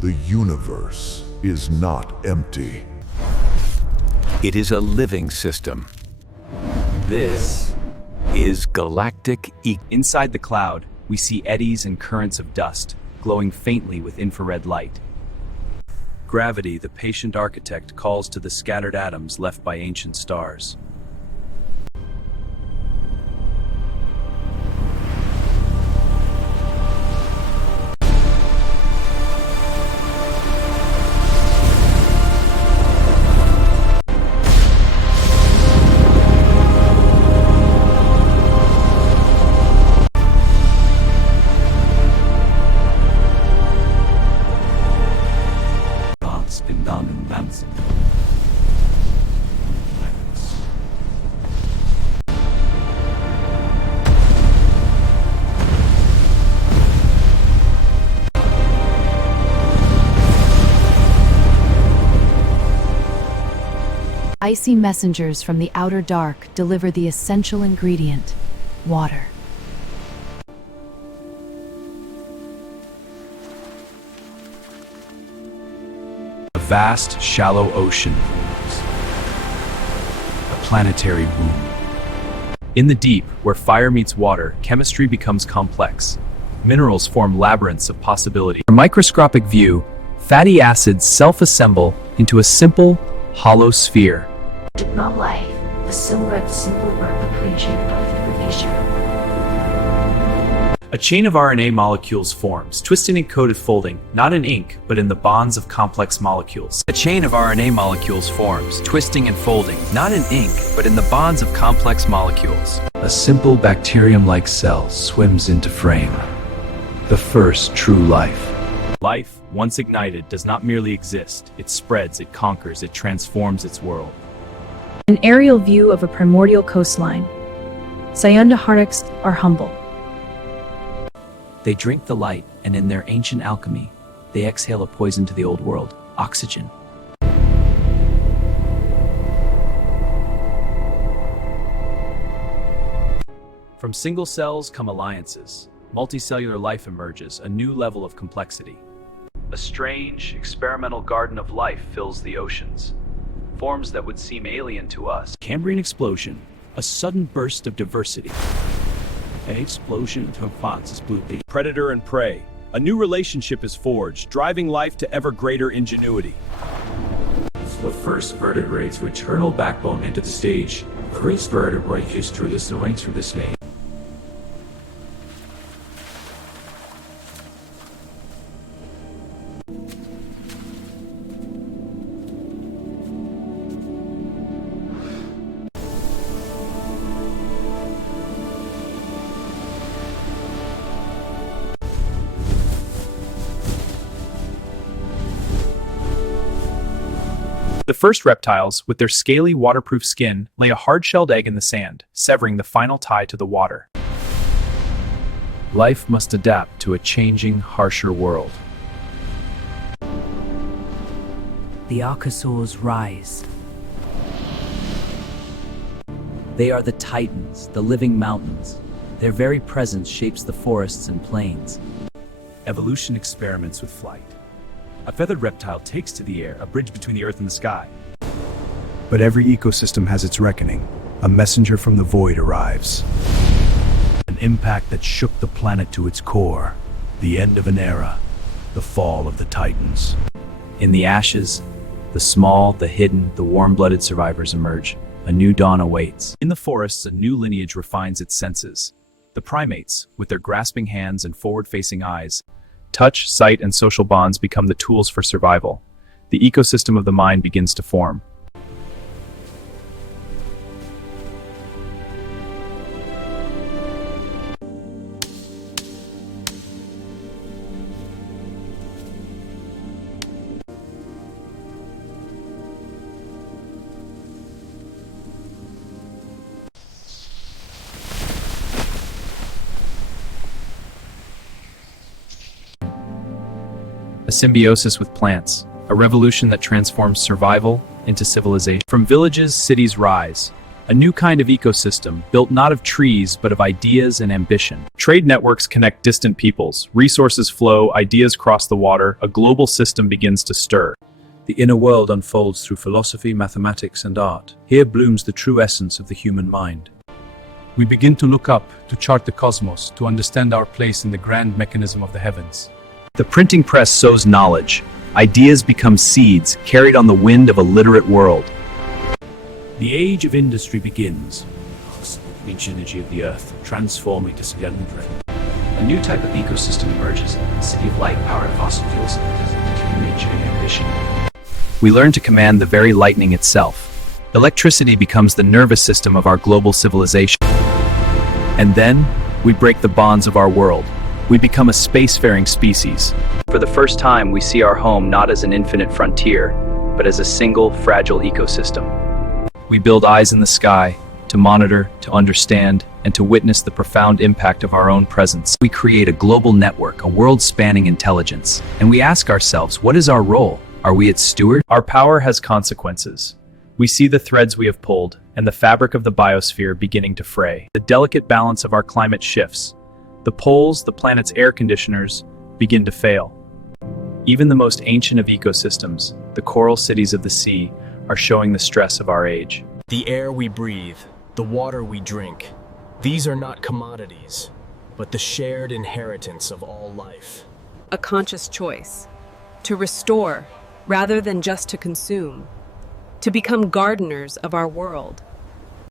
The universe is not empty. It is a living system. This is Galactic Inside the cloud, we see eddies and currents of dust, glowing faintly with infrared light. Gravity, the patient architect, calls to the scattered atoms left by ancient stars. Icy messengers from the outer dark deliver the essential ingredient, water. A vast, shallow ocean. A planetary womb. In the deep, where fire meets water, chemistry becomes complex. Minerals form labyrinths of possibility. From a microscopic view, fatty acids self-assemble into a simple, hollow sphere. Not life, a simple replication of nature. A chain of RNA molecules forms, twisting and coated folding, not in ink, but in the bonds of complex molecules. A chain of RNA molecules forms, twisting and folding, not in ink, but in the bonds of complex molecules. A simple bacterium-like cell swims into frame. The first true life. Life, once ignited, does not merely exist. It spreads, it conquers, it transforms its world. An aerial view of a primordial coastline. Cyanoharics are humble. They drink the light, and in their ancient alchemy, they exhale a poison to the old world, oxygen. From single cells come alliances. Multicellular life emerges, a new level of complexity. A strange, experimental garden of life fills the oceans. Forms that would seem alien to us. Cambrian explosion, a sudden burst of diversity. An explosion of Fox's booty. Predator and prey, a new relationship is forged, driving life to ever greater ingenuity. The first vertebrates with eternal backbone into the stage. First vertebrate is through the swings through the stage. The first reptiles, with their scaly, waterproof skin, lay a hard-shelled egg in the sand, severing the final tie to the water. Life must adapt to a changing, harsher world. The Archosaurs rise. They are the titans, the living mountains. Their very presence shapes the forests and plains. Evolution experiments with flight. A feathered reptile takes to the air, a bridge between the earth and the sky. But every ecosystem has its reckoning. A messenger from the void arrives. An impact that shook the planet to its core. The end of an era. The fall of the titans. In the ashes, the small, the hidden, the warm-blooded survivors emerge. A new dawn awaits. In the forests, a new lineage refines its senses. The primates, with their grasping hands and forward-facing eyes, touch, sight, and social bonds become the tools for survival. The ecosystem of the mind begins to form. A symbiosis with plants, a revolution that transforms survival into civilization. From villages, cities rise. A new kind of ecosystem, built not of trees, but of ideas and ambition. Trade networks connect distant peoples, resources flow, ideas cross the water, a global system begins to stir. The inner world unfolds through philosophy, mathematics, and art. Here blooms the true essence of the human mind. We begin to look up, to chart the cosmos, to understand our place in the grand mechanism of the heavens. The printing press sows knowledge. Ideas become seeds, carried on the wind of a literate world. The age of industry begins. The energy of the earth, transforming to splendor. A new type of ecosystem emerges, a city of light powered fossil fuels, nature and ambition. We learn to command the very lightning itself. Electricity becomes the nervous system of our global civilization. And then, we break the bonds of our world. We become a spacefaring species. For the first time, we see our home not as an infinite frontier, but as a single, fragile ecosystem. We build eyes in the sky, to monitor, to understand, and to witness the profound impact of our own presence. We create a global network, a world-spanning intelligence. And we ask ourselves, what is our role? Are we its steward? Our power has consequences. We see the threads we have pulled, and the fabric of the biosphere beginning to fray. The delicate balance of our climate shifts. The poles, the planet's air conditioners, begin to fail. Even the most ancient of ecosystems, the coral cities of the sea, are showing the stress of our age. The air we breathe, the water we drink, these are not commodities, but the shared inheritance of all life. A conscious choice to restore rather than just to consume, to become gardeners of our world.